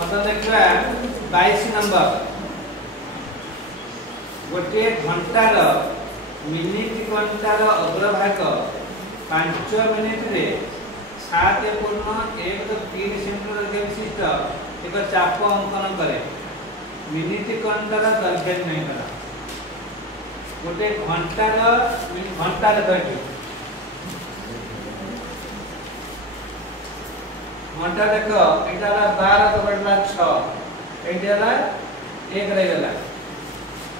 मतलब देखा 22 नंबर गोटे घंटार मिनिट घंटार अग्रभाग 5 मिनिट रे 7.1 सेंटीमीटर विशिष्ट एक चाप अंकन करे मिनिट घंटार दैर्घ्य नहीं करा गोटे घंटार बैठी घंटा देख यहाँ 12 तो बढ़ला 6 ये 1 रहीगला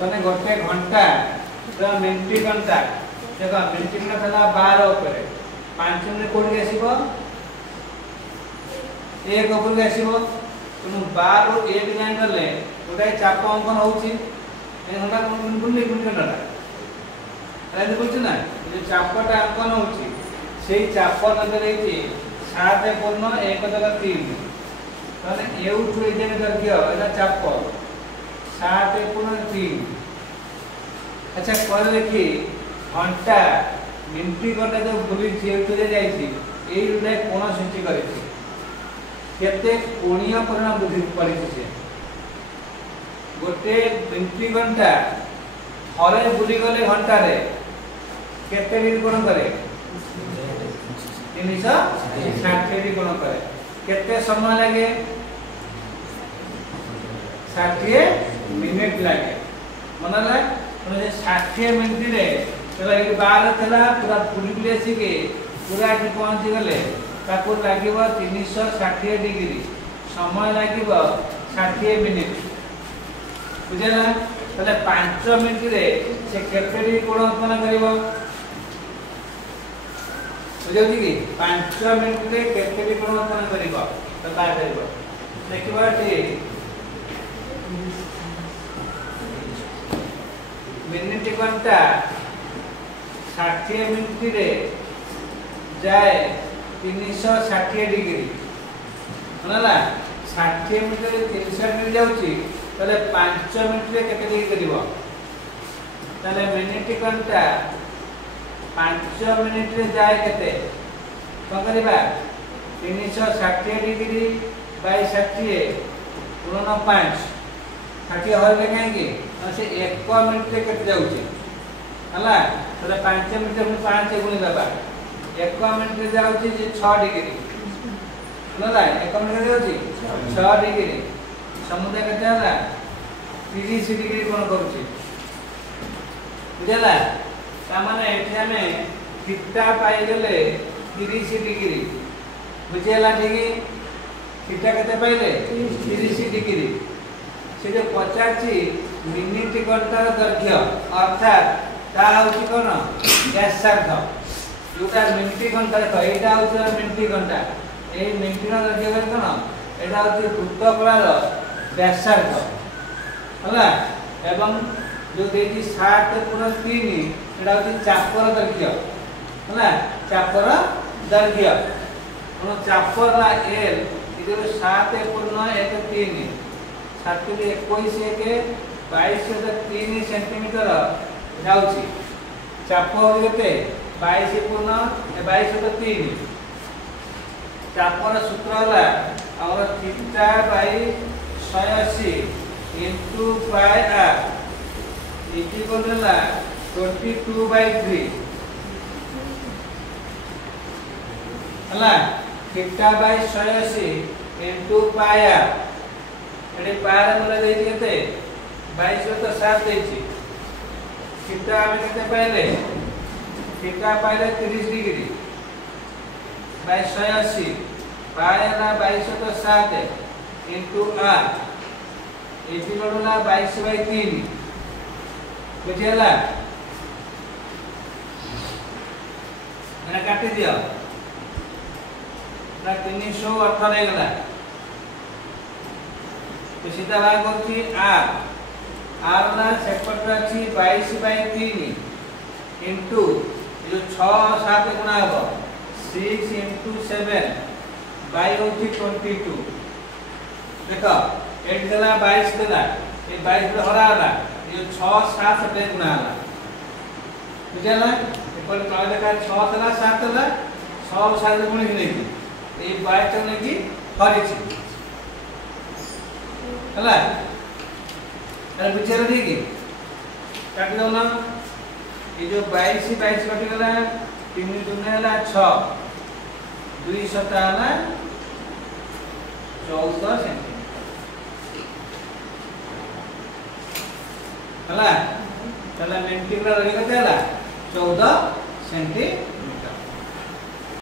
तने गोटे घंटा मिनिट घंटा देख मिनिट घंटा 12 ऊपर 5 मिनिट कोड़ी आसीबो 1 ऊपर आसीबो तुम 12 रो 1 जाय गले गोटे चाप अंकन होउची ए घंटा बुल्ली घंटा अरे बुझछ ना जे चापटा अंकन होउची सेही चाप नजर हेची 7.1 ताने एउठु ए जेने दैर्घ्य एला चाप 7.3 अच्छा कर देखी घंटा मिनिट घंटा जो बुली जेउठु जे जाईची एई उडे कोन सृष्टि करिछि केते कोणीय परिणाम बुद्धि पड़िछि से गोटे मिनिट घंटा थरे बुली गले घंटा रे केते दिन कोन करे 360 दिन कोन करे केते समय लागे 60 मिनिट लागे मनला जे 60 मिनिट रे तो एक बार थला पूरा बुली बुली आसी के पूरा ठी पहुंच गले ताको लागिबो 360 डिग्री समय लागिबो 60 मिनिट बुझला तले 5 मिनिट रे से केते डिग्री कोण उत्पन्न करिवो बुझौती कि 5 मिनिट रे केते डिग्री कोण उत्पन्न करिवो तो का करिवो देखिबा ठी मिनिट घंटा 60 मिनिट रे जाए 360 डिग्री मनला 60 मिनिट रे 360 डिग्री जाउची तले 5 मिनिट रे केते डिग्री करिवो तले मिनिट घंटा 5 मिनिट रे जाए केते कोन करबा 360 डिग्री बाय 60 गुणन 5 60 होले काहे कि से 1 मिनिट रे केते जाउची हला तले 5 मिनिट रे 5 गुणी बाबा 1 मिनिट रे जाउची जे 6 डिग्री हला 1 मिनिट रे जाउची 6 डिग्री समुद्र केते हला 30 डिग्री कोन करूची बुझला ता माने एठी हमें थीटा पाई गेले 30 डिग्री बुझेला ठीकी थीटा केते पाइले 30 डिग्री से जो पचाची मिनिट घंटार दैर्घ्य अर्थात ता होची कोन व्यासार्ध जोटा मिनिट घंटा देखो एटा होची मिनिट घंटा ए मिनिट दैर्घ्य कोन एटा होची वृत्तकलार व्यासार्ध हला एवं जो देती 7.3 एटा होची चापर दैर्घ्य हला चापर दैर्घ्य कोन चापर एल इधर 7.13 7 के 21 के 22.3 सेंटीमीटर जाउची चाप हो केते 22.3 चापर सूत्र होला और theta by 180 into pi r equal होला 22/3 हला theta by 180 into pi r एडे पार मोले देई केते 22.7 देछि थीटा हम केते पाइले थीटा पाइले 30 डिग्री बाय 180 पायना 22.7 इनटू आर एटी होला 22/3 बुझियला एना काटि दियो ना 318 हे गला तो सीधा भाग होची आर आर ना सेपरेट अछि 22/3 इनटू जो 6 7 गुणा हो 6 इनटू 7 बाय होची 22 देखो एट देला 22 देला ए 22 रे हरा होला ये 6 7 से गुणा होला बुझला एपर तळे देखा 6 देला 7 देला 6 7 गुणी नै ए 22 ने की हरिछि हला अरे बुझेला ठीक काट दो ना ये जो 22 22 कटि गला 3 दुने हला 6 2 सता हला 14 सेंटीमीटर हला तला इंटीग्रल रही कते हला 14 सेंटीमीटर